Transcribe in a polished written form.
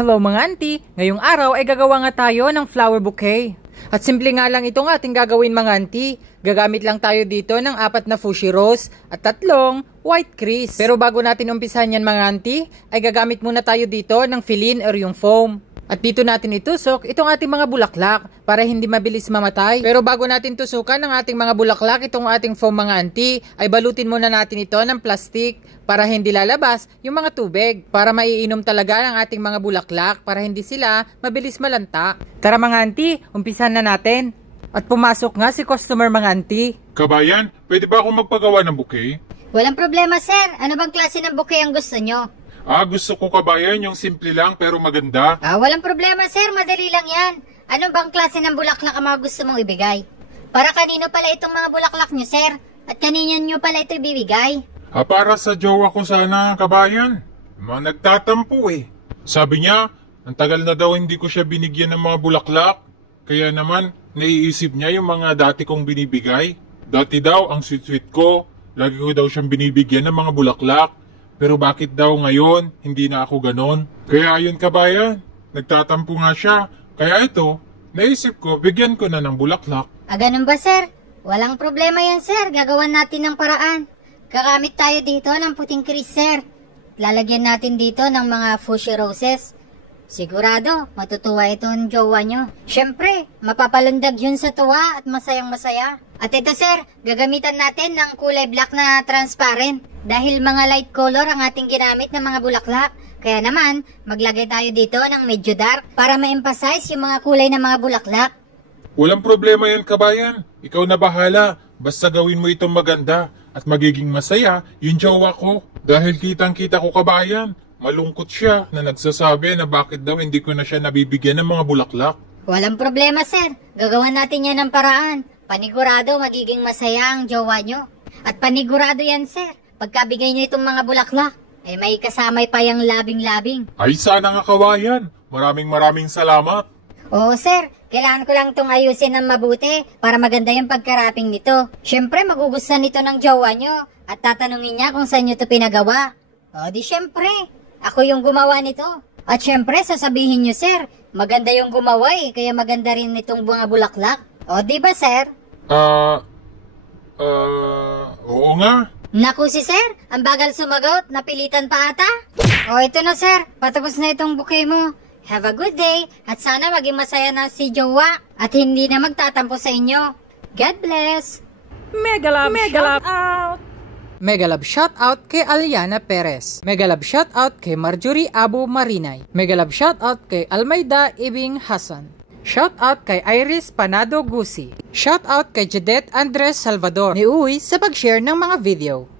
Hello mga auntie! Ngayong araw ay gagawa nga tayo ng flower bouquet. At simple nga lang itong ating gagawin mga auntie. Gagamit lang tayo dito ng 4 na fuchsia rose at 3 white crease. Pero bago natin umpisahan yan mga auntie, ay gagamit muna tayo dito ng fill-in or yung foam. At dito natin itusok itong ating mga bulaklak para hindi mabilis mamatay. Pero bago natin tusukan ng ating mga bulaklak, itong ating foam mga auntie, ay balutin muna natin ito ng plastic para hindi lalabas yung mga tubig. Para maiinom talaga ng ating mga bulaklak para hindi sila mabilis malanta. Tara mga auntie, umpisan na natin. At pumasok nga si customer mga auntie. Kabayan, pwede ba akong magpagawa ng bouquet? Walang problema sir, ano bang klase ng bouquet ang gusto nyo? Gusto ko kabayan yung simple lang pero maganda. Walang problema sir, madali lang yan. Ano bang klase ng bulaklak ang mga gusto mong ibigay? Para kanino pala itong mga bulaklak nyo sir? At kanino nyo pala ito ibibigay? Para sa jowa ko sana kabayan. Nagtatampo eh. Sabi niya, ang tagal na daw hindi ko siya binigyan ng mga bulaklak. Kaya naman, naiisip niya yung mga dati kong binibigay. Dati daw, ang sweet-sweet ko. Lagi ko daw siyang binibigyan ng mga bulaklak. Pero bakit daw ngayon, hindi na ako ganon? Kaya ayun kabayan, nagtatampo nga siya. Kaya ito, naisip ko, bigyan ko na ng bulaklak. Ganun ba sir? Walang problema yan sir, gagawan natin ng paraan. Gagamit tayo dito ng puting crease sir. Lalagyan natin dito ng mga fuchsia roses. Sigurado, matutuwa ito ng jowa nyo. Siyempre, mapapalundag yun sa tuwa at masayang masaya. At ito sir, gagamitan natin ng kulay black na transparent. Dahil mga light color ang ating ginamit ng mga bulaklak. Kaya naman, maglagay tayo dito ng medyo dark para ma-emphasize yung mga kulay ng mga bulaklak. Walang problema yan kabayan. Ikaw na bahala. Basta gawin mo itong maganda at magiging masaya yung jowa ko. Dahil kitang-kita ko kabayan, malungkot siya na nagsasabi na bakit daw hindi ko na siya nabibigyan ng mga bulaklak. Walang problema sir, gagawan natin yan ng paraan. Panigurado magiging masaya ang jowa nyo. At panigurado yan sir, pagkabigay nyo itong mga bulaklak, ay may kasamay pa yung labing-labing. Ay sana nga kawayan, maraming salamat. Oo sir, kailangan ko lang itong ayusin ng mabuti para maganda yung pagkaraping nito. Siyempre magugustuhan nito ng jowa nyo at tatanungin niya kung saan nyo ito pinagawa. O di siyempre, ako yung gumawa nito. At siyempre sasabihin nyo sir, maganda yung gumawa kaya maganda rin itong mga bulaklak. O di ba sir? Oo nga. Naku si sir, ang bagal sumagot, napilitan pa ata. O ito na sir, patapos na itong bouquet mo. Have a good day, at sana maging masaya na si jowa at hindi na magtatampo sa inyo. God bless! Mega love shoutout kay Aliana Perez. Mega love shoutout kay Marjorie Abu Marinay. Mega love shoutout kay Almayda Ibing Hasan. Shoutout kay Iris Panado Gusi. Shoutout kay Jedet Andres Salvador ni Uy sa pag-share ng mga video.